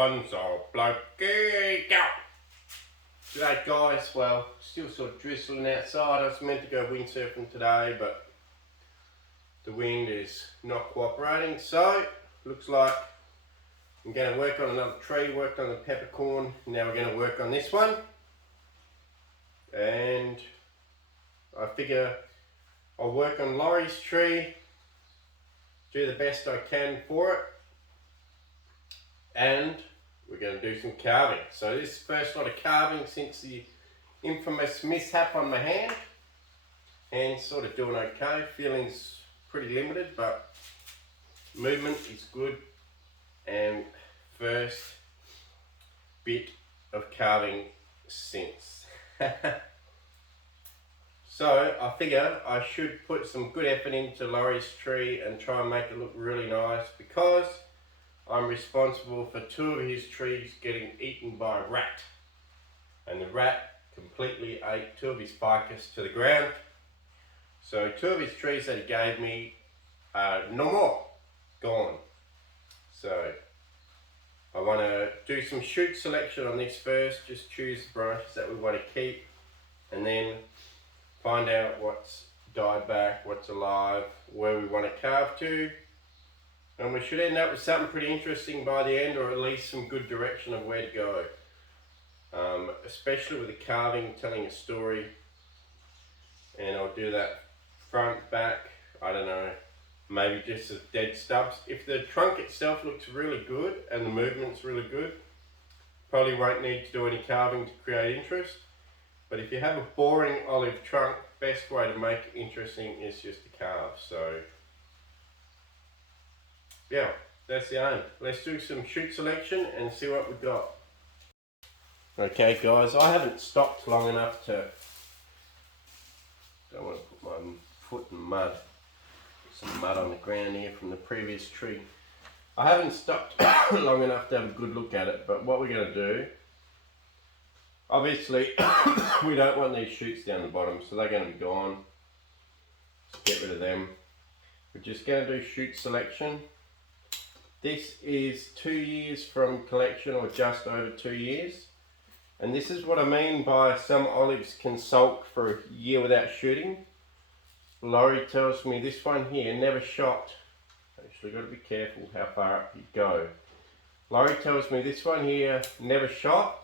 Bonsai Bloke. Go! G'day guys, well, still sort of drizzling outside. I was meant to go windsurfing today, but the wind is not cooperating. So, looks like I'm going to work on another tree, worked on the peppercorn. Now we're going to work on this one. And I figure I'll work on Laurie's tree, do the best I can for it. And we're going to do some carving. So this is the first lot of carving since the infamous mishap on my hand. Hand's sort of doing okay. Feeling's pretty limited, but movement is good. And first bit of carving since. So I figure I should put some good effort into Laurie's tree and try and make it look really nice, because I'm responsible for 2 of his trees getting eaten by a rat. And the rat completely ate 2 of his ficus to the ground. So 2 of his trees that he gave me are no more, gone. So I want to do some shoot selection on this first, just choose the branches that we want to keep, and then find out what's died back, what's alive, where we want to carve to. And we should end up with something pretty interesting by the end, or at least some good direction of where to go. Especially with the carving, telling a story. And I'll do that front, back, I don't know, maybe just as dead stubs. If the trunk itself looks really good and the movement's really good, probably won't need to do any carving to create interest. But if you have a boring olive trunk, best way to make it interesting is just to carve. So yeah, that's the aim. Let's do some shoot selection and see what we've got. Okay guys, I haven't stopped long enough to, don't want to put my foot in mud. Some mud on the ground here from the previous tree. I haven't stopped long enough to have a good look at it, but what we're going to do, obviously we don't want these shoots down the bottom, so they're going to be gone. Just get rid of them. We're just going to do shoot selection. This is 2 years from collection, or just over 2 years. And this is what I mean by some olives can sulk for a year without shooting. Laurie tells me this one here never shot. Actually, got to be careful how far up you go. Laurie tells me this one here never shot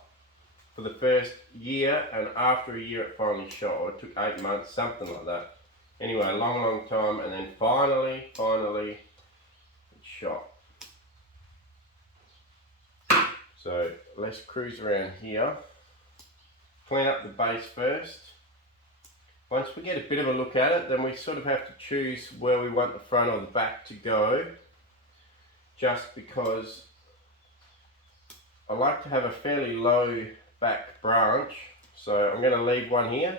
for the first year, and after a year it finally shot. Or it took 8 months, something like that. Anyway, a long time, and then finally it shot. So let's cruise around here. Clean up the base first. Once we get a bit of a look at it, then we sort of have to choose where we want the front or the back to go. Just because I like to have a fairly low back branch. So I'm going to leave one here.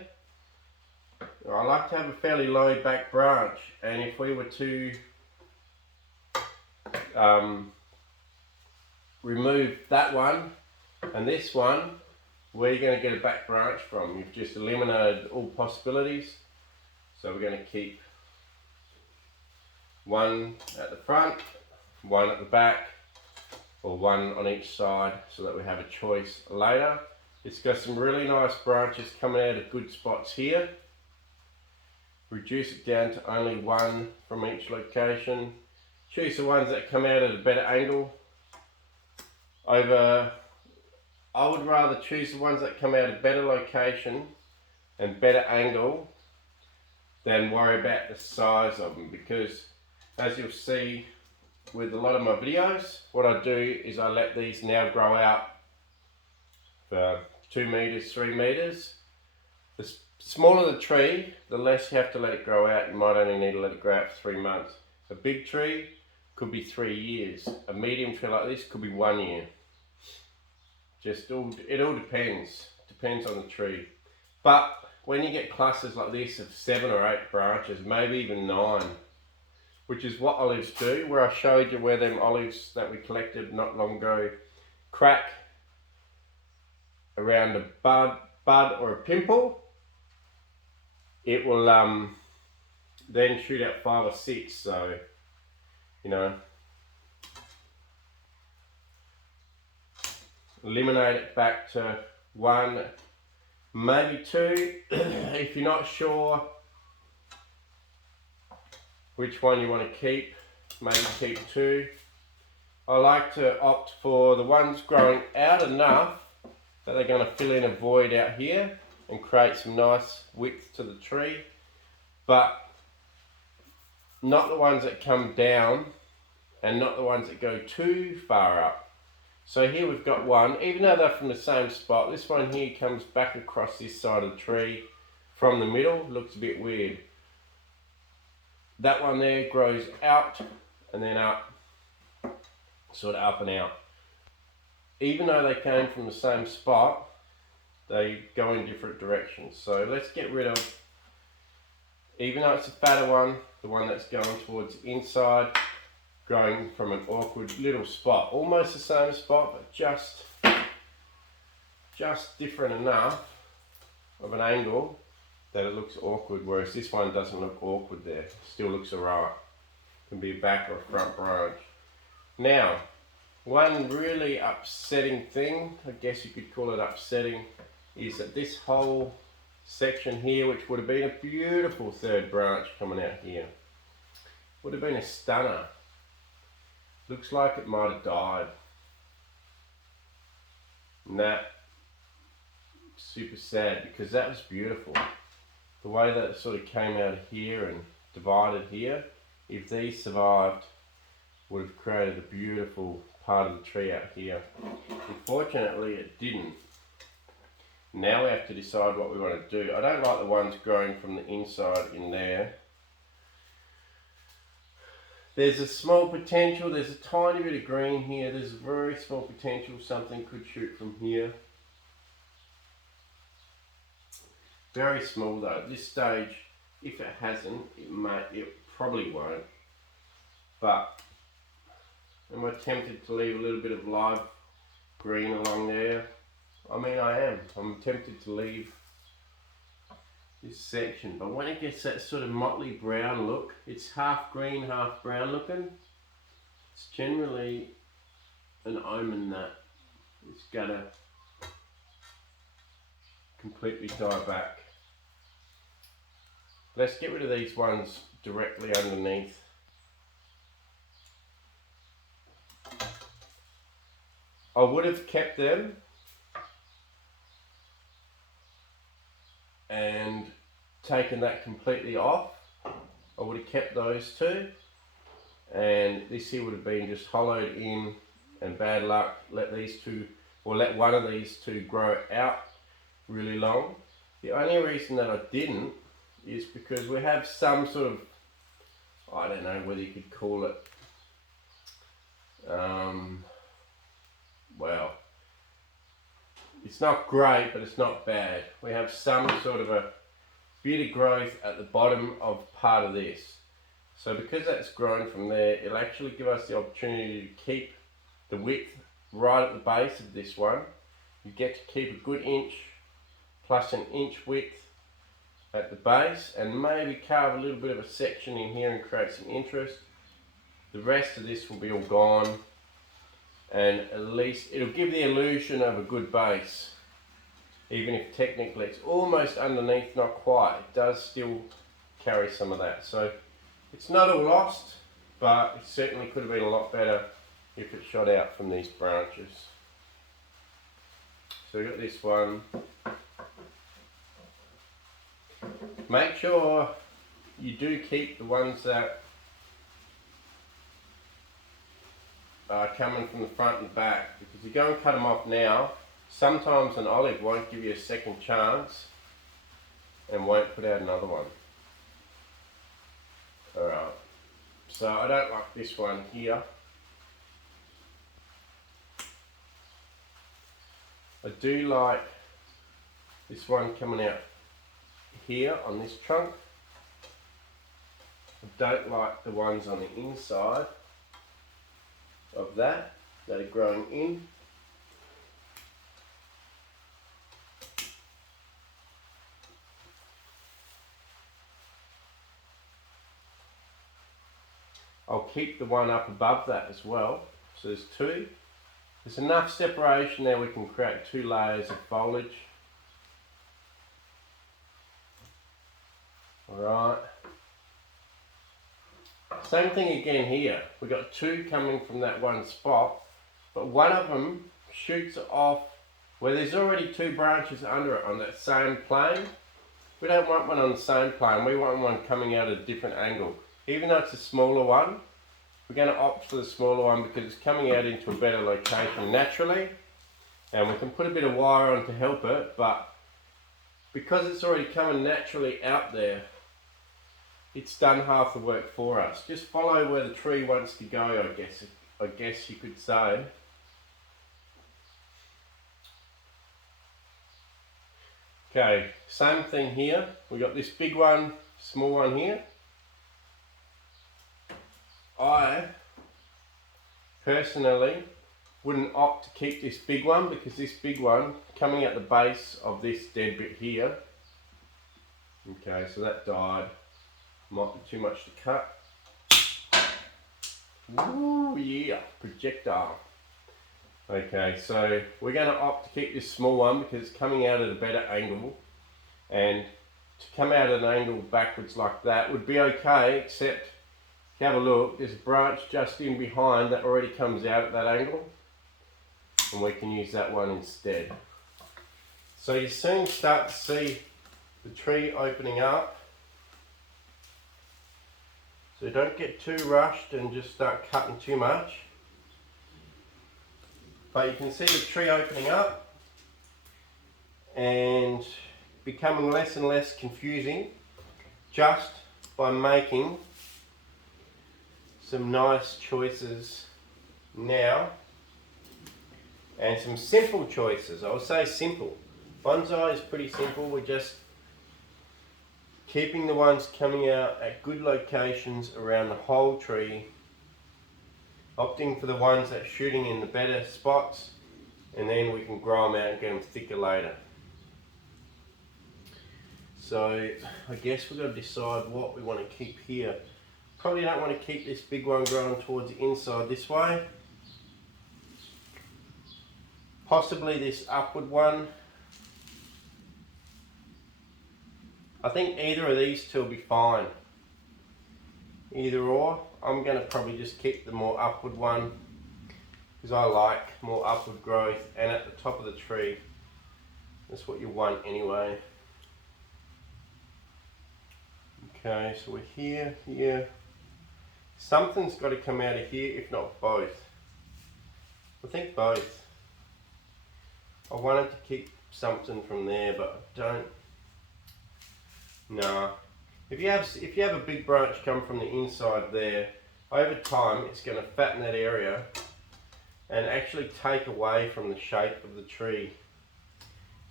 I like to have a fairly low back branch, and if we were to remove that one and this one, where are you going to get a back branch from? You've just eliminated all possibilities. So we're going to keep one at the front, one at the back, or one on each side, so that we have a choice later. It's got some really nice branches coming out of good spots here. Reduce it down to only one from each location. Choose the ones that come out at a better angle. I would rather choose the ones that come out of better location and better angle than worry about the size of them, because as you'll see with a lot of my videos, what I do is I let these now grow out for 2 meters, 3 meters. The smaller the tree, the less you have to let it grow out. You might only need to let it grow out for 3 months. A big tree could be 3 years. A medium tree like this could be 1 year. It all depends on the tree. But when you get clusters like this of 7 or 8 branches, maybe even 9, which is what olives do, where I showed you where them olives that we collected not long ago crack around a bud or a pimple, it will then shoot out 5 or 6. So, you know, eliminate it back to 1, maybe 2. If you're not sure which one you want to keep, maybe keep 2. I like to opt for the ones growing out enough that they're going to fill in a void out here and create some nice width to the tree, but not the ones that come down and not the ones that go too far up. So here we've got one, even though they're from the same spot, this one here comes back across this side of the tree from the middle, looks a bit weird. That one there grows out and then up, sort of up and out. Even though they came from the same spot, they go in different directions. So let's get rid of, even though it's a fatter one, the one that's going towards the inside, growing from an awkward little spot. Almost the same spot, but just different enough of an angle that it looks awkward, whereas this one doesn't look awkward there. Still looks alright. Can be a back or a front branch. Now, one really upsetting thing, I guess you could call it upsetting, is that this whole section here, which would have been a beautiful third branch coming out here, would have been a stunner. Looks like it might have died. And that, super sad, because that was beautiful. The way that it sort of came out of here and divided here, if these survived, would have created a beautiful part of the tree out here. Unfortunately, it didn't. Now we have to decide what we want to do. I don't like the ones growing from the inside in there. There's a small potential, there's a tiny bit of green here, there's a very small potential something could shoot from here. Very small though. At this stage, if it hasn't, it probably won't. But am I tempted to leave a little bit of live green along there? I mean, I am. I'm tempted to leave this section, but when it gets that sort of motley brown look, it's half green, half brown looking, it's generally an omen that it's gonna completely die back. Let's get rid of these ones directly underneath. I would have kept them and taken that completely off. I would have kept those two, and this here would have been just hollowed in, and bad luck, let these two, or let one of these two grow out really long. The only reason that I didn't is because we have some sort of, I don't know whether you could call it, well, it's not great, but it's not bad. We have some sort of a bit of growth at the bottom of part of this. So because that's grown from there, it'll actually give us the opportunity to keep the width right at the base of this one. You get to keep a good inch plus an inch width at the base, and maybe carve a little bit of a section in here and create some interest. The rest of this will be all gone, and at least it'll give the illusion of a good base. Even if technically it's almost underneath, not quite, it does still carry some of that. So it's not all lost, but it certainly could have been a lot better if it shot out from these branches. So we've got this one. Make sure you do keep the ones that are coming from the front and back, because you go and cut them off now, sometimes an olive won't give you a second chance and won't put out another one. Alright, so I don't like this one here. I do like this one coming out here on this trunk. I don't like the ones on the inside of that are growing in. I'll keep the one up above that as well. So there's two. There's enough separation there we can create 2 layers of foliage. Alright. Same thing again here. We've got 2 coming from that one spot, but one of them shoots off where there's already 2 branches under it on that same plane. We don't want one on the same plane, we want one coming out at a different angle. Even though it's a smaller one, we're going to opt for the smaller one because it's coming out into a better location naturally, and we can put a bit of wire on to help it, but because it's already coming naturally out there, it's done half the work for us. Just follow where the tree wants to go, I guess you could say. Okay, same thing here. We got this big one, small one here. I personally wouldn't opt to keep this big one because this big one coming at the base of this dead bit here. Okay, so that died. Might be too much to cut. Ooh yeah, projectile. Okay, so we're going to opt to keep this small one because it's coming out at a better angle, and to come out at an angle backwards like that would be okay, except if you have a look, there's a branch just in behind that already comes out at that angle, and we can use that one instead. So you soon start to see the tree opening up. So don't get too rushed and just start cutting too much. But you can see the tree opening up and becoming less and less confusing just by making some nice choices now, and some simple choices. I would say simple. Bonsai is pretty simple. We're just keeping the ones coming out at good locations around the whole tree, opting for the ones that are shooting in the better spots, and then we can grow them out and get them thicker later. So I guess we've got to decide what we want to keep here. Probably don't want to keep this big one growing towards the inside this way. Possibly this upward one. I think either of these two will be fine. Either or. I'm going to probably just keep the more upward one because I like more upward growth, and at the top of the tree, that's what you want anyway. Okay, so we're here. Something's got to come out of here, if not both. I think both. I wanted to keep something from there, but I don't. Nah. If you have a big branch come from the inside there, over time it's going to fatten that area and actually take away from the shape of the tree.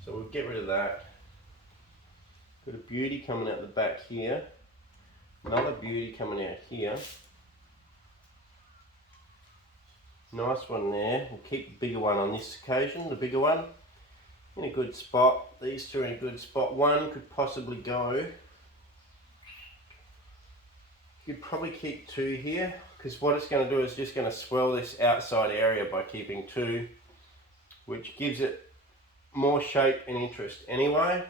So we'll get rid of that. Got a beauty coming out the back here. Another beauty coming out here. Nice one there. We'll keep the bigger one on this occasion, the bigger one. In a good spot. These two are in a good spot. One could possibly go. You'd probably keep 2 here, because what it's going to do is just going to swell this outside area by keeping 2, which gives it more shape and interest anyway.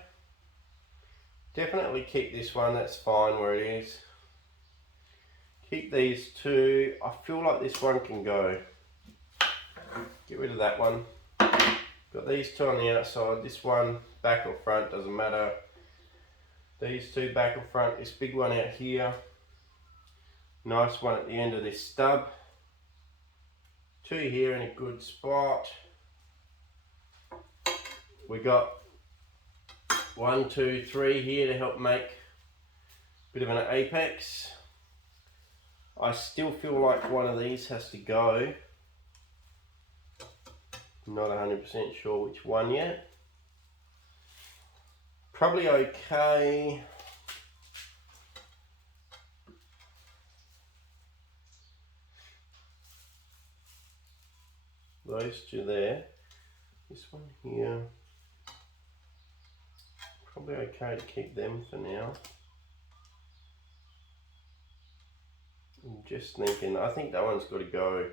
Definitely keep this one, that's fine where it is. Keep these 2. I feel like this one can go. Get rid of that one. Got these 2 on the outside. This one, back or front, doesn't matter. These 2 back or front. This big one out here. Nice one at the end of this stub. 2 here in a good spot. We got 1, 2, 3 here to help make a bit of an apex. I still feel like one of these has to go. Not 100% sure which one yet. Probably okay. Those 2 there. This one here. Probably okay to keep them for now. I'm just thinking, I think that one's got to go.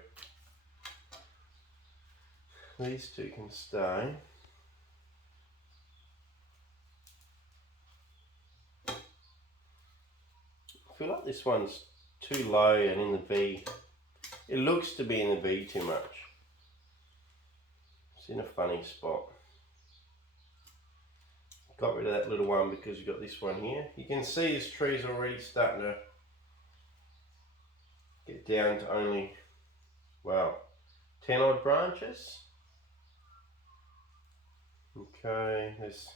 these two can stay. I feel like this one's too low and in the V. It looks to be in the V too much. It's in a funny spot. Got rid of that little one because you've got this one here. You can see this tree's already starting to get down to only, well, 10 odd branches. Okay, there's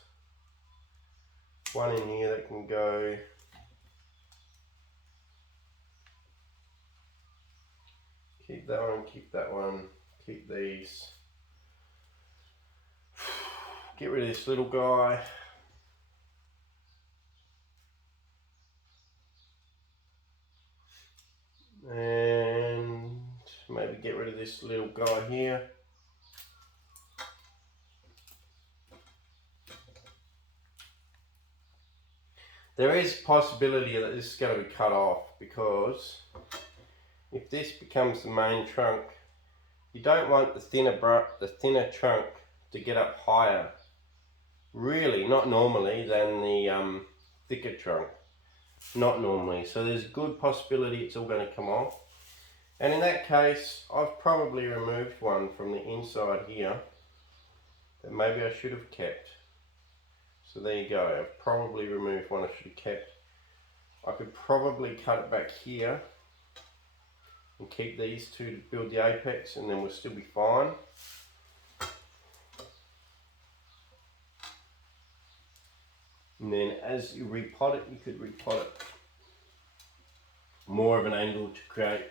one in here that can go. Keep that one, keep that one, keep these. Get rid of this little guy. And maybe get rid of this little guy here. There is a possibility that this is going to be cut off, because if this becomes the main trunk, you don't want the thinner trunk to get up higher, really, not normally, than the thicker trunk. Not normally. So there's a good possibility it's all going to come off. And in that case, I've probably removed one from the inside here that maybe I should have kept. So there you go, I've probably removed one I should have kept. I could probably cut it back here and keep these two to build the apex, and then we'll still be fine. And then as you repot it, you could repot it more of an angle to create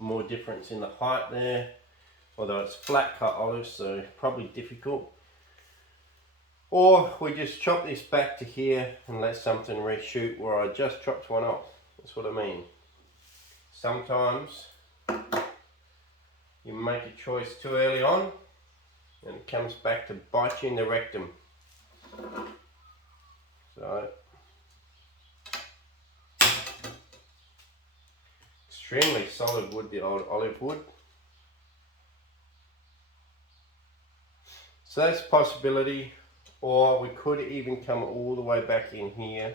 more difference in the height there. Although it's flat cut olive, so probably difficult. Or we just chop this back to here and let something reshoot where I just chopped one off. That's what I mean. Sometimes you make a choice too early on and it comes back to bite you in the rectum. So, extremely solid wood, the old olive wood. So that's a possibility. Or we could even come all the way back in here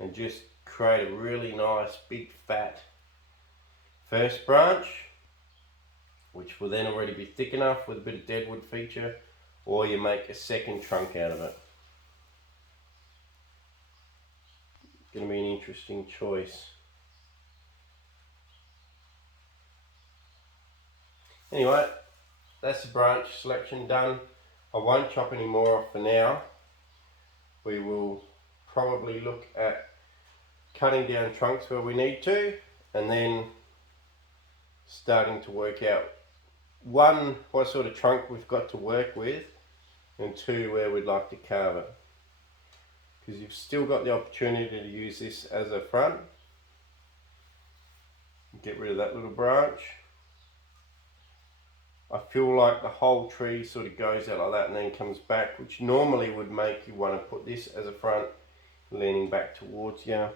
and just create a really nice big fat first branch, which will then already be thick enough with a bit of deadwood feature, or you make a second trunk out of it. It's going to be an interesting choice. Anyway, that's the branch selection done. I won't chop any more off for now. We will probably look at cutting down trunks where we need to, and then starting to work out, one, what sort of trunk we've got to work with, and two, where we'd like to carve it. Because you've still got the opportunity to use this as a front. Get rid of that little branch. I feel like the whole tree sort of goes out like that and then comes back, which normally would make you want to put this as a front, leaning back towards you.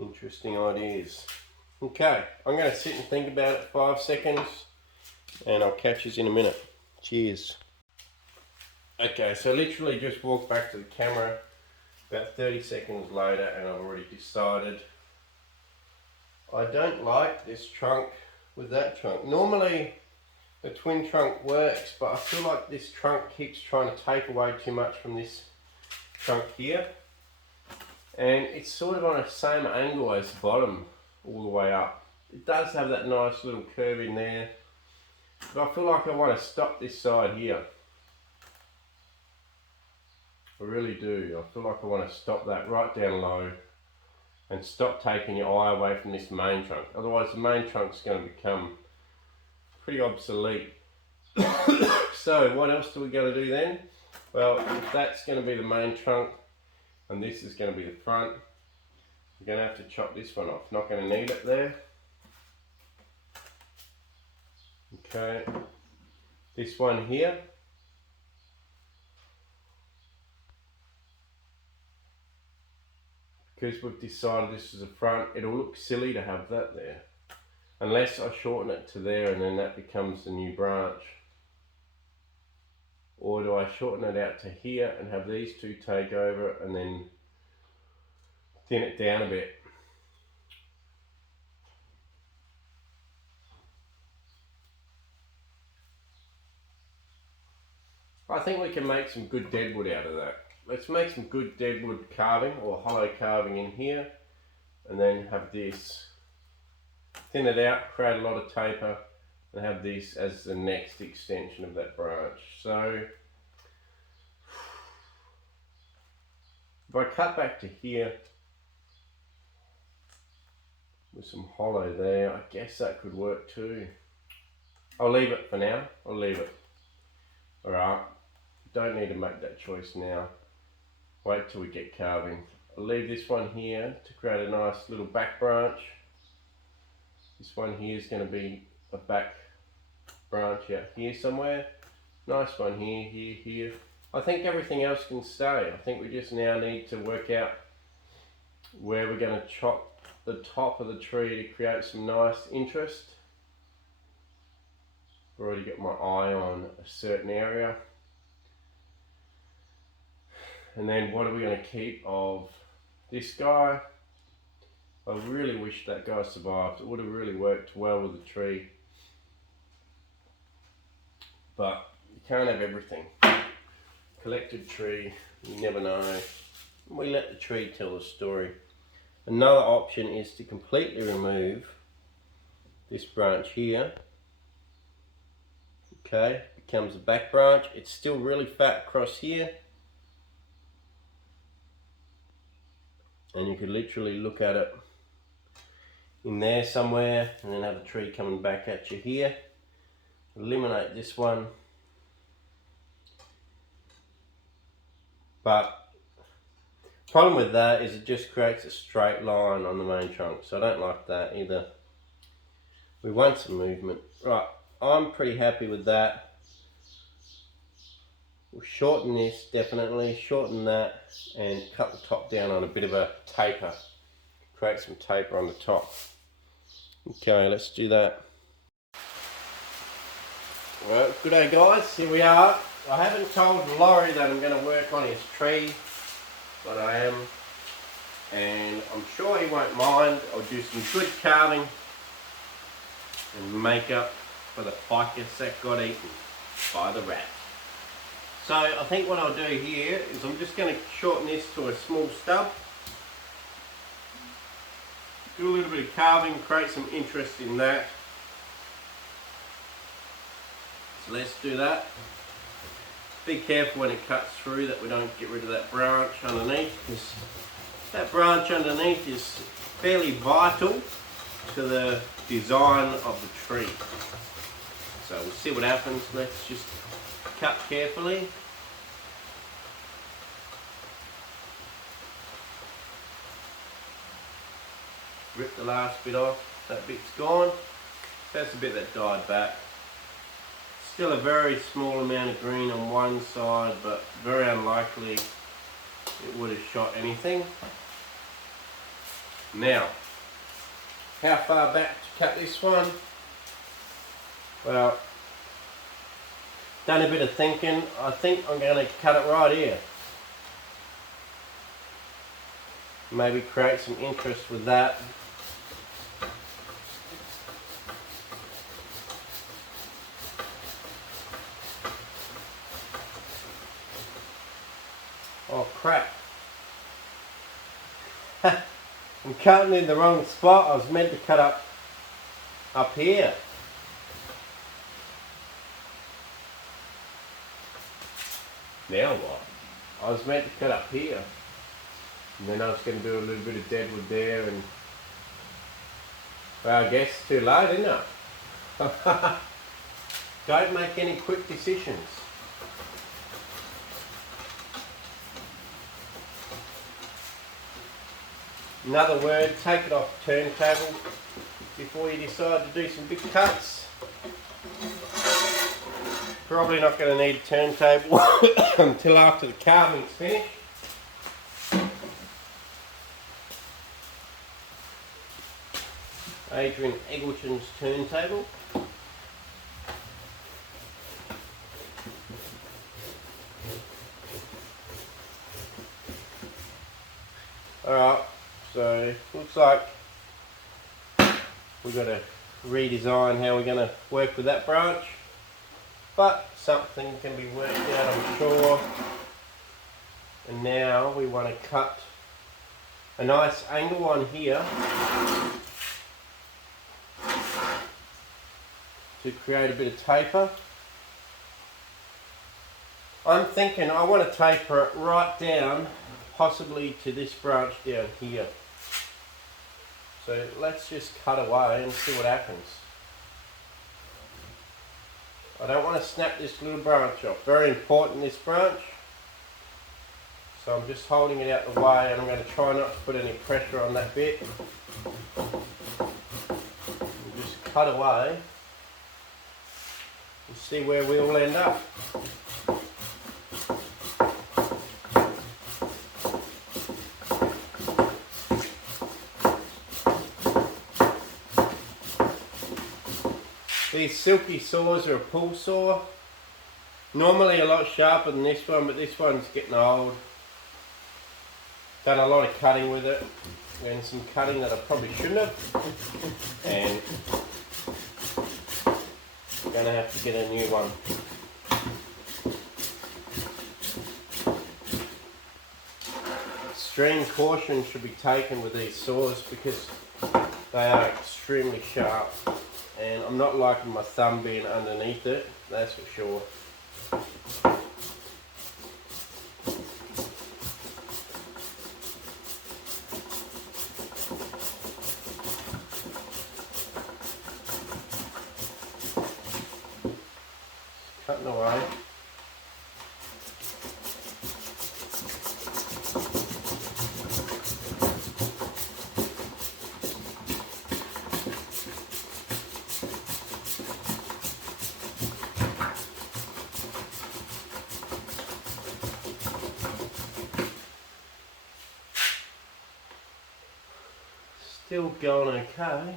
Interesting ideas. Okay, I'm going to sit and think about it 5 seconds and I'll catch you in a minute. Cheers. Okay, so literally just walked back to the camera about 30 seconds later and I've already decided I don't like this trunk with that trunk. Normally the twin trunk works, but I feel like this trunk keeps trying to take away too much from this trunk here. And it's sort of on the same angle as the bottom all the way up. It does have that nice little curve in there, but I feel like I want to stop this side here. I really do. I feel like I want to stop that right down low and stop taking your eye away from this main trunk. Otherwise the main trunk's going to become pretty obsolete. So what else do we got to do then? Well, if that's going to be the main trunk and this is going to be the front, we're going to have to chop this one off. Not going to need it there. Okay, this one here. because we've decided this is a front, it'll look silly to have that there. Unless I shorten it to there and then that becomes the new branch. Or do I shorten it out to here and have these two take over and then thin it down a bit? I think we can make some good deadwood out of that. Let's make some good deadwood carving or hollow carving in here and then have this, thin it out, create a lot of taper and have this as the next extension of that branch. So if I cut back to here with some hollow there, I guess that could work too. I'll leave it for now, I'll leave it. Alright, don't need to make that choice now. Wait till we get carving. I'll leave this one here to create a nice little back branch. This one here is going to be a back branch out here somewhere. Nice one here, here, here. I think everything else can stay. I think we just now need to work out where we're going to chop the top of the tree to create some nice interest. I've already got my eye on a certain area. And then what are we going to keep of this guy? I really wish that guy survived. It would have really worked well with the tree. But you can't have everything. Collected tree, you never know. We let the tree tell the story. Another option is to completely remove this branch here. Okay, becomes a back branch. It's still really fat across here. And you could literally look at it in there somewhere and then have a tree coming back at you here. Eliminate this one. But problem with that is it just creates a straight line on the main trunk, so I don't like that either. We want some movement. Right, I'm pretty happy with that. We'll shorten this, definitely, shorten that and cut the top down on a bit of a taper. Create some taper on the top. Okay, let's do that. Well, good day guys, here we are. I haven't told Laurie that I'm going to work on his tree, but I am. And I'm sure he won't mind. I'll do some good carving and makeup for the ficus that got eaten by the rat. So I think what I'll do here is I'm just going to shorten this to a small stub. Do a little bit of carving, create some interest in that. So let's do that. Be careful when it cuts through that we don't get rid of that branch underneath, because that branch underneath is fairly vital to the design of the tree. So we'll see what happens. Let's just cut carefully. Rip the last bit off. That bit's gone. That's the bit that died back. Still a very small amount of green on one side, but very unlikely it would have shot anything. Now, how far back to cut this one? Well, done a bit of thinking. I think I'm going to cut it right here. Maybe create some interest with that. Oh crap. I'm cutting in the wrong spot. I was meant to cut up here. Now what? I was meant to cut up here. And then I was going to do a little bit of deadwood there and... Well, I guess it's too late, isn't it? Don't make any quick decisions. In other words, take it off the turntable before you decide to do some big cuts. Probably not going to need a turntable until after the carving's finished. Adrian Eggleton's turntable. Alright, so looks like we've got to redesign how we're going to work with that branch, but something can be worked out, I'm sure. And now we want to cut a nice angle on here to create a bit of taper. I'm thinking I want to taper it right down, possibly to this branch down here. So let's just cut away and see what happens. I don't want to snap this little branch off. Very important, this branch. So I'm just holding it out the way, and I'm going to try not to put any pressure on that bit. And just cut away and see where we all end up. These silky saws are a pull saw. Normally a lot sharper than this one, but this one's getting old. Done a lot of cutting with it, and some cutting that I probably shouldn't have. And I'm going to have to get a new one. Extreme caution should be taken with these saws because they are extremely sharp. And I'm not liking my thumb being underneath it, that's for sure. Cutting away. Still going okay.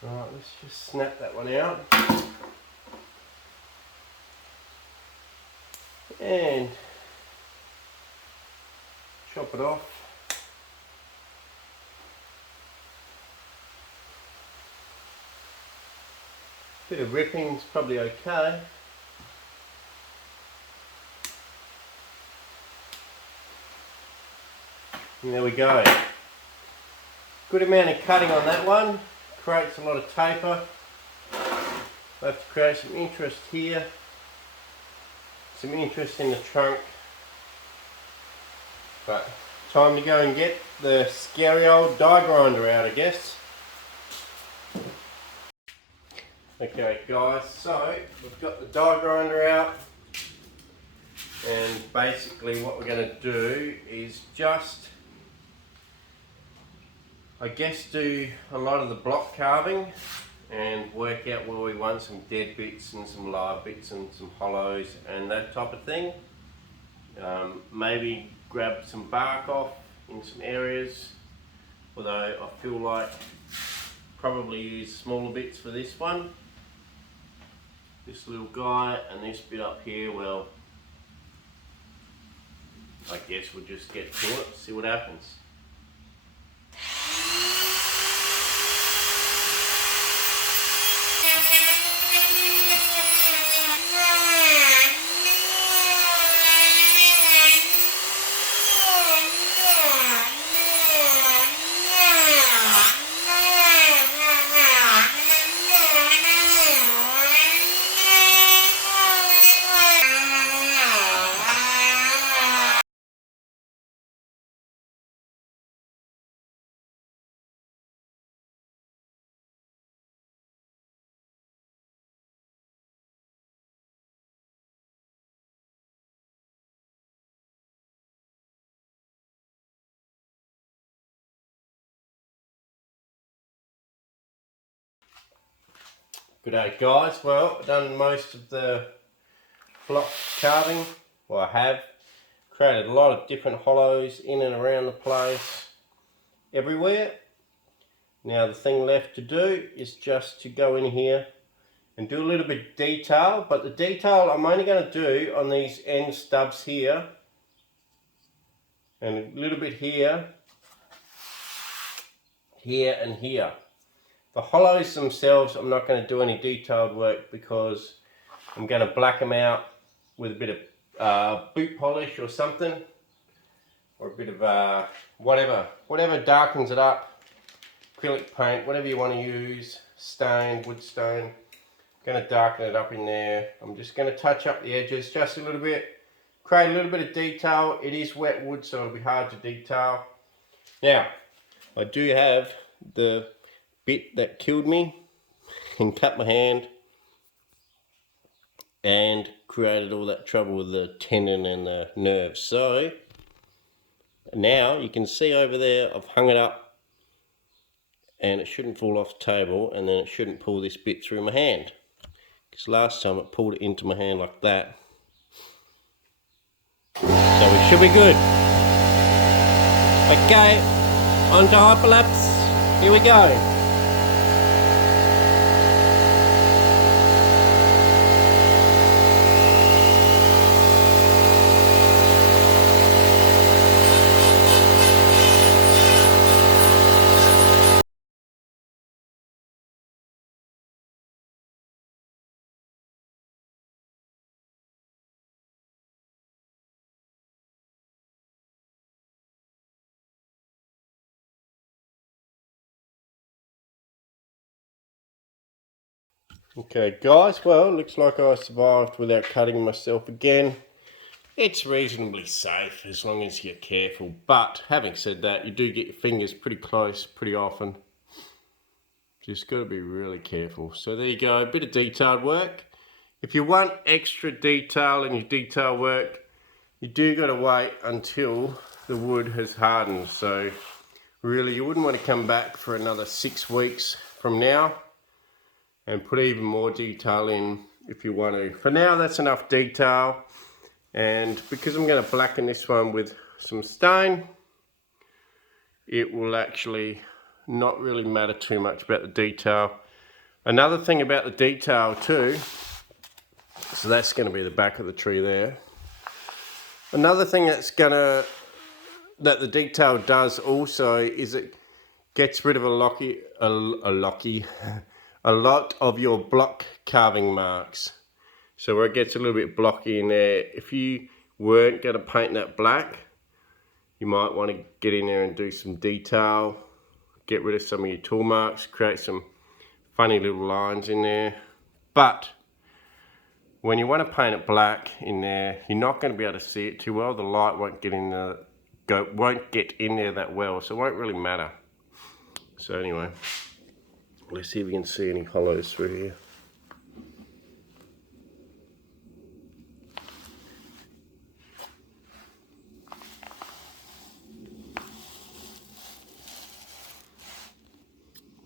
Right, let's just snap that one out. And chop it off. Bit of ripping's probably okay. And there we go. Good amount of cutting on that one. Creates a lot of taper. We'll have to create some interest here. Some interest in the trunk. But time to go and get the scary old die grinder out, I guess. Okay guys, so we've got the die grinder out, and basically what we're going to do is just, I guess, do a lot of the block carving and work out where we want some dead bits and some live bits and some hollows and that type of thing. Maybe grab some bark off in some areas, although I feel like probably use smaller bits for this one. This little guy and this bit up here, well, I guess we'll just get to it, see what happens. G'day guys, well I've done most of the block carving, well I have created a lot of different hollows in and around the place, everywhere. Now the thing left to do is just to go in here and do a little bit of detail, but the detail I'm only going to do on these end stubs here and a little bit here, here and here. The hollows themselves I'm not going to do any detailed work because I'm going to black them out with a bit of boot polish or something, or a bit of whatever darkens it up, acrylic paint, whatever you want to use, stone, wood stone. I'm going to darken it up in there. I'm just going to touch up the edges just a little bit, create a little bit of detail. It is wet wood, so it'll be hard to detail. Now, I do have the bit that killed me and cut my hand and created all that trouble with the tendon and the nerves. So now you can see over there I've hung it up and it shouldn't fall off the table, and then it shouldn't pull this bit through my hand, because last time it pulled it into my hand like that. So we should be good. Okay, on to hyperlapse. Here we go. Okay guys, well, looks like I survived without cutting myself again. It's reasonably safe as long as you're careful, but having said that, you do get your fingers pretty close pretty often. Just got to be really careful. So there you go, a bit of detailed work. If you want extra detail in your detail work, you do got to wait until the wood has hardened. So really you wouldn't want to come back for another 6 weeks from now and put even more detail in if you want to. For now, that's enough detail. And because I'm going to blacken this one with some stone, it will actually not really matter too much about the detail. Another thing about the detail too, so that's going to be the back of the tree there. Another thing that the detail does also is it gets rid of a lot of your block carving marks. So where it gets a little bit blocky in there, if you weren't going to paint that black, you might want to get in there and do some detail, get rid of some of your tool marks, create some funny little lines in there. But when you want to paint it black in there, you're not going to be able to see it too well. The light won't get in there that well, so it won't really matter. So anyway, let's see if we can see any hollows through here.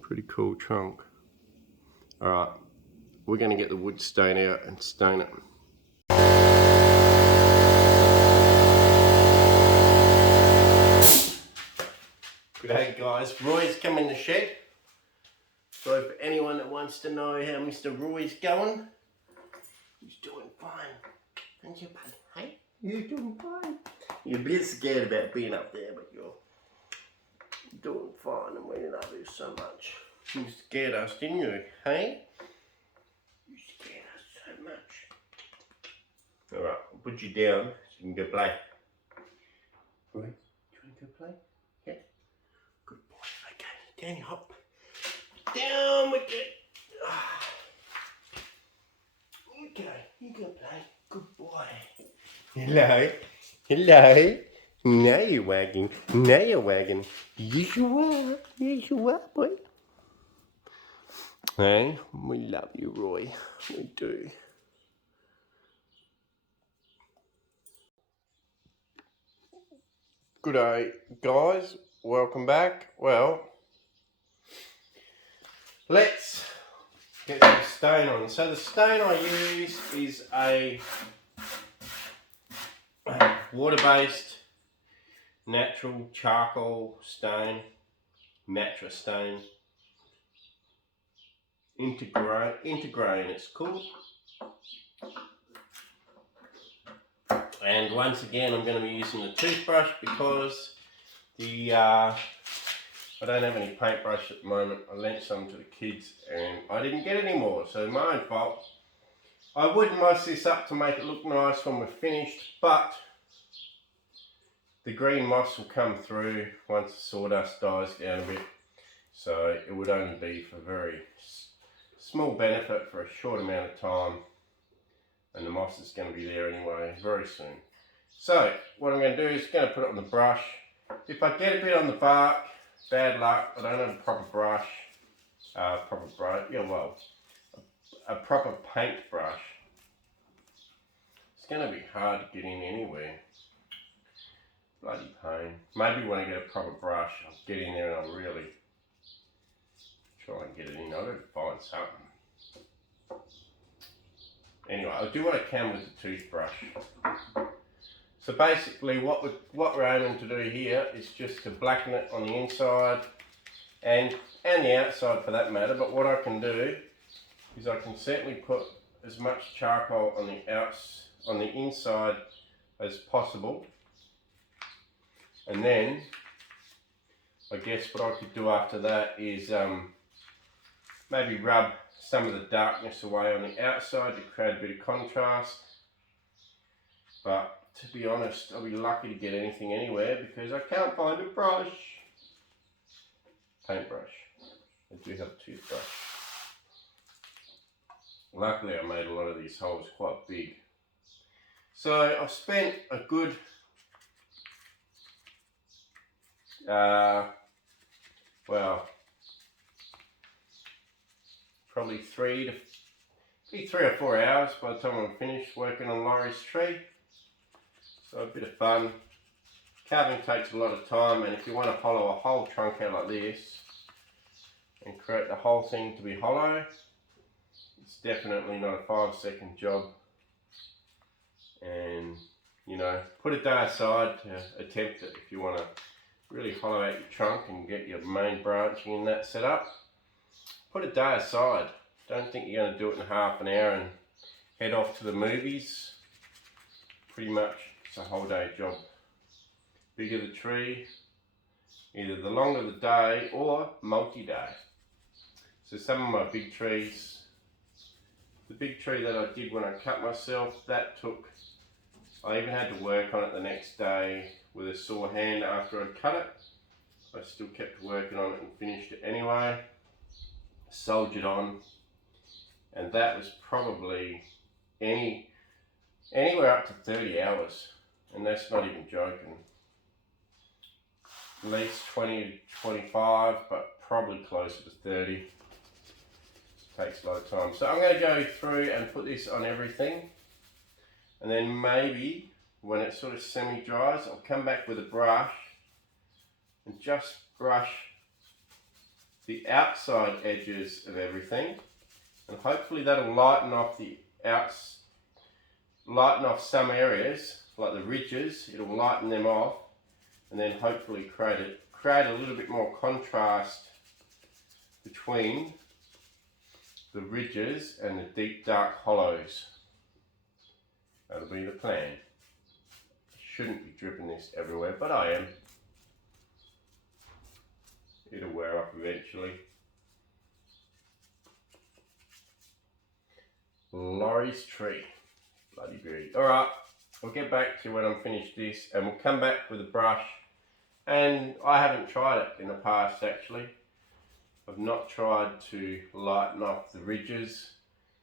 Pretty cool trunk. Alright, we're going to get the wood stone out and stone it. G'day guys, Roy's come in the shed. So for anyone that wants to know how Mr. Roy's going, he's doing fine. Aren't you, buddy? Hey? You're doing fine. You're a bit scared about being up there, but you're doing fine, and we love you so much. You scared us, didn't you? Hey? You scared us so much. Alright, I'll put you down so you can go play. Roy, do you want to go play? Yeah? Good boy. Okay, down you hop. Down we go. Okay, you go play. Good boy. Hello. Hello. Now you're wagging. Now you're wagging. Yes you are. Yes you are, boy. Hey, we love you, Roy. We do. Good day, guys. Welcome back. Well, let's get some stain on. So the stain I use is a water-based natural charcoal stain, mattress stain, intergrain it's called. And once again I'm going to be using the toothbrush because I don't have any paintbrush at the moment. I lent some to the kids and I didn't get any more, so my own fault. I would muss this up to make it look nice when we're finished, but the green moss will come through once the sawdust dies down a bit, so it would only be for very small benefit for a short amount of time, and the moss is going to be there anyway very soon. So what I'm going to do is going to put it on the brush. If I get a bit on the bark, bad luck, I don't have a proper brush, a proper paint brush. It's going to be hard to get in anywhere. Bloody pain. Maybe when I get a proper brush, I'll get in there and I'll really try and get it in. I'll have to find something. Anyway, I'll do what I can with the toothbrush. So basically what we're aiming to do here is just to blacken it on the inside and the outside for that matter, but what I can do is I can certainly put as much charcoal on the inside as possible, and then I guess what I could do after that is maybe rub some of the darkness away on the outside to create a bit of contrast. But to be honest, I'll be lucky to get anything anywhere because I can't find a brush. Paintbrush. I do have a toothbrush. Luckily I made a lot of these holes quite big. So I've spent a good probably 3 or 4 hours by the time I'm finished working on Laurie's tree. So a bit of fun. Carving takes a lot of time, and if you want to hollow a whole trunk out like this and create the whole thing to be hollow, it's definitely not a 5-second job. And you know, put a day aside to attempt it if you want to really hollow out your trunk and get your main branching in that set up. Put a day aside. Don't think you're going to do it in half an hour and head off to the movies. Pretty much it's a whole day job. Bigger the tree, either the longer the day or multi-day. So some of my big trees, the big tree that I did when I cut myself, that took, I even had to work on it the next day with a sore hand after I'd cut it. I still kept working on it and finished it anyway. Soldiered on, and that was probably anywhere up to 30 hours, and that's not even joking. At least 20 to 25, but probably closer to 30. It takes a lot of time. So I'm going to go through and put this on everything, and then maybe when it sort of semi-dries, I'll come back with a brush and just brush the outside edges of everything, and hopefully that'll lighten off some areas like the ridges. It'll lighten them off, and then hopefully create a little bit more contrast between the ridges and the deep dark hollows. That'll be the plan. Shouldn't be dripping this everywhere, but I am. It'll wear off eventually. Laurie's tree. Bloody beauty. Alright, I'll get back to you when I'm finished this, and we'll come back with a brush. And I haven't tried it in the past actually. I've not tried to lighten off the ridges,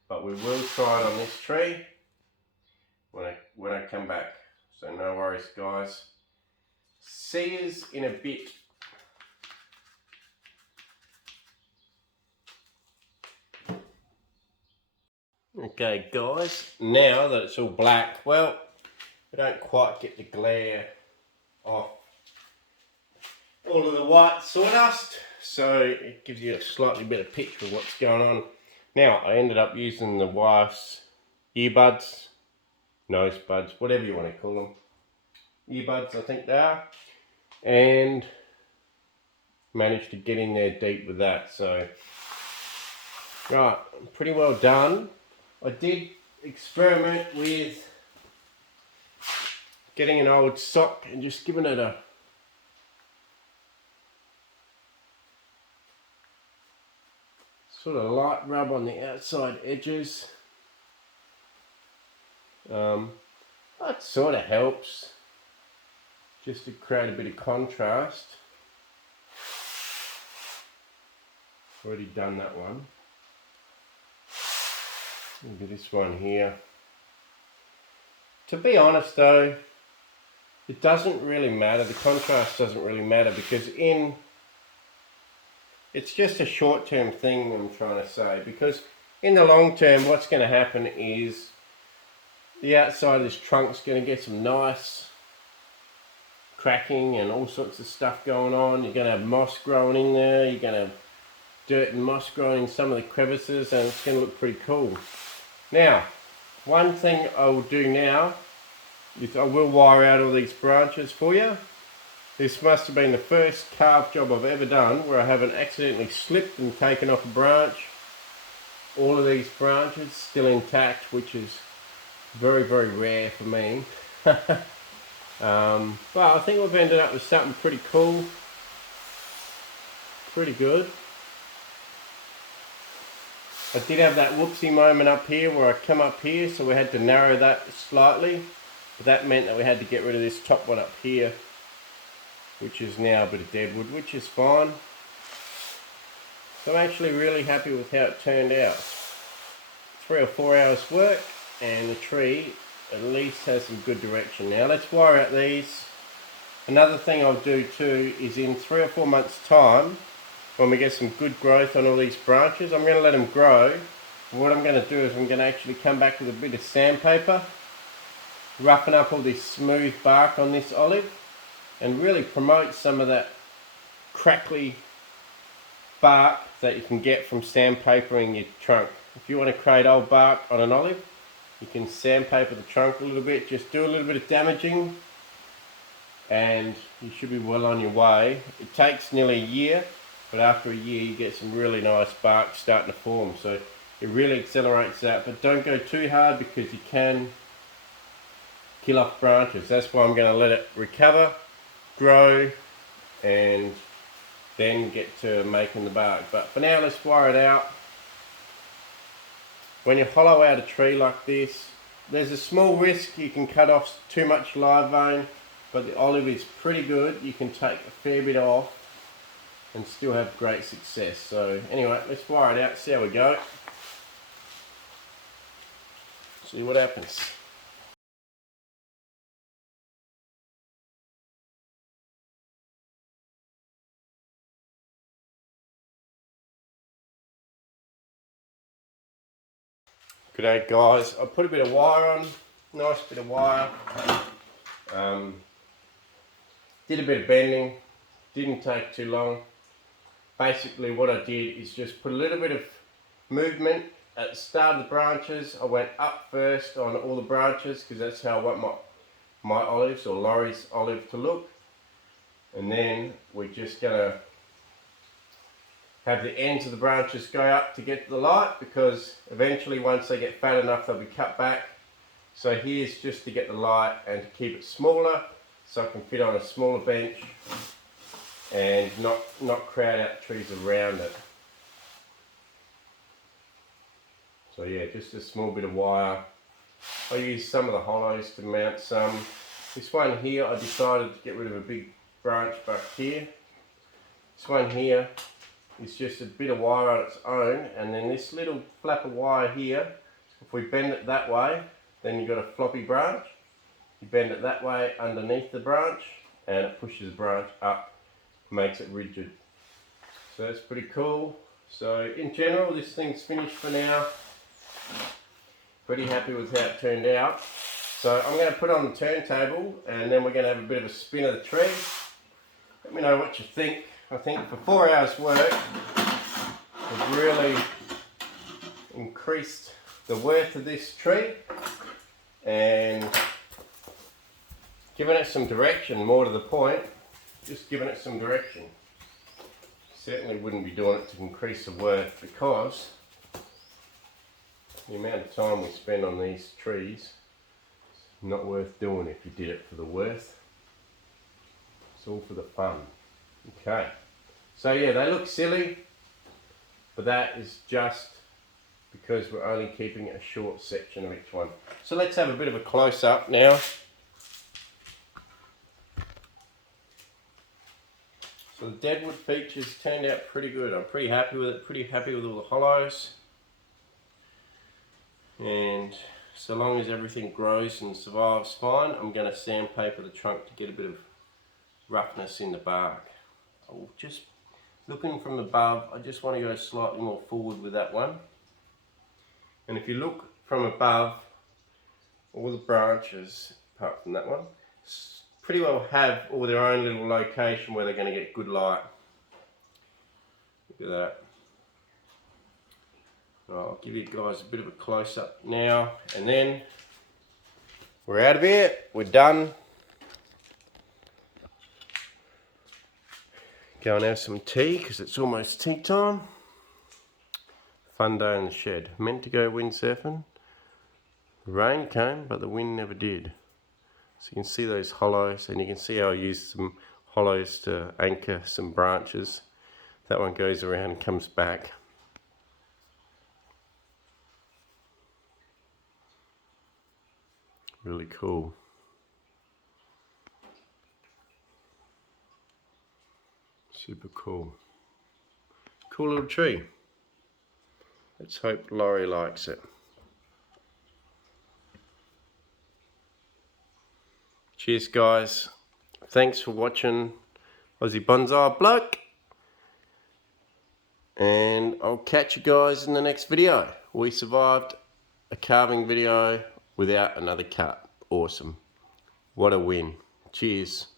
but we will try it on this tree when I come back. So no worries guys. See yous in a bit. Okay guys, now that it's all black, well, we don't quite get the glare off all of the white sawdust, so it gives you a slightly better picture of what's going on. Now I ended up using the wife's earbuds, nose buds, whatever you want to call them. Earbuds I think they are. And managed to get in there deep with that. So right, pretty well done. I did experiment with getting an old sock and just giving it a sort of light rub on the outside edges. That sort of helps just to create a bit of contrast. Already done that one. Look at this one here. To be honest though, it doesn't really matter. The contrast doesn't really matter because it's just a short-term thing I'm trying to say, because in the long term what's going to happen is the outside of this trunk's going to get some nice cracking and all sorts of stuff going on. You're going to have moss growing in there, you're going to have dirt and moss growing in some of the crevices, and it's going to look pretty cool. Now, one thing I will do now is I will wire out all these branches for you. This must have been the first carve job I've ever done where I haven't accidentally slipped and taken off a branch. All of these branches still intact, which is very, very rare for me. Well, I think we've ended up with something pretty cool. Pretty good. I did have that whoopsie moment up here where I come up here, so we had to narrow that slightly. But that meant that we had to get rid of this top one up here, which is now a bit of deadwood, which is fine. So I'm actually really happy with how it turned out. 3 or 4 hours work, and the tree at least has some good direction. Now let's wire out these. Another thing I'll do too is in 3 or 4 months time, when we get some good growth on all these branches, I'm going to let them grow. What I'm going to do is I'm going to actually come back with a bit of sandpaper, roughen up all this smooth bark on this olive, and really promote some of that crackly bark that you can get from sandpapering your trunk. If you want to create old bark on an olive, you can sandpaper the trunk a little bit, just do a little bit of damaging, and you should be well on your way. It takes nearly a year, but after a year you get some really nice bark starting to form, so it really accelerates that. But don't go too hard because you can kill off branches. That's why I'm going to let it recover, grow, and then get to making the bark. But for now, let's wire it out. When you hollow out a tree like this, there's a small risk you can cut off too much live vein, but the olive is pretty good. You can take a fair bit off and still have great success. So anyway, let's wire it out, see how we go. See what happens. G'day guys, I put a bit of wire on, nice bit of wire. Did a bit of bending, didn't take too long. Basically what I did is just put a little bit of movement at the start of the branches. I went up first on all the branches because that's how I want my olives, or Laurie's olive, to look. And then we're just going to have the ends of the branches go up to get to the light, because eventually once they get fat enough they'll be cut back. So here's just to get the light and to keep it smaller so I can fit on a smaller bench and not crowd out trees around it. So yeah, just a small bit of wire. I used some of the hollows to mount some. This one here I decided to get rid of a big branch back here. This one here is just a bit of wire on its own, and then this little flap of wire here, if we bend it that way, then you've got a floppy branch. You bend it that way underneath the branch and it pushes the branch up, makes it rigid. So that's pretty cool. So in general this thing's finished for now. Pretty happy with how it turned out. So I'm going to put it on the turntable and then we're going to have a bit of a spin of the tree. Let me know what you think. I think for 4 hours work we've really increased the worth of this tree and given it some direction, more to the point, just giving it some direction. Certainly wouldn't be doing it to increase the worth, because the amount of time we spend on these trees is not worth doing if you did it for the worth. It's all for the fun. Okay, so yeah, they look silly, but that is just because we're only keeping a short section of each one. So let's have a bit of a close-up now. So the deadwood features turned out pretty good. I'm pretty happy with it, pretty happy with all the hollows. And so long as everything grows and survives fine, I'm going to sandpaper the trunk to get a bit of roughness in the bark. Just looking from above, I just want to go slightly more forward with that one. And if you look from above, all the branches, apart from that one, pretty well have all their own little location where they're going to get good light. Look at that. I'll give you guys a bit of a close-up now, and then we're out of here. We're done. Go and have some tea because it's almost tea time. Fun day in the shed. Meant to go windsurfing. The rain came, but the wind never did. So you can see those hollows, and you can see how I used some hollows to anchor some branches. That one goes around and comes back. Really cool. Super cool. Cool little tree. Let's hope Laurie likes it. Cheers guys. Thanks for watching Aussie Bonsai Bloke. And I'll catch you guys in the next video. We survived a carving video without another cut. Awesome. What a win. Cheers.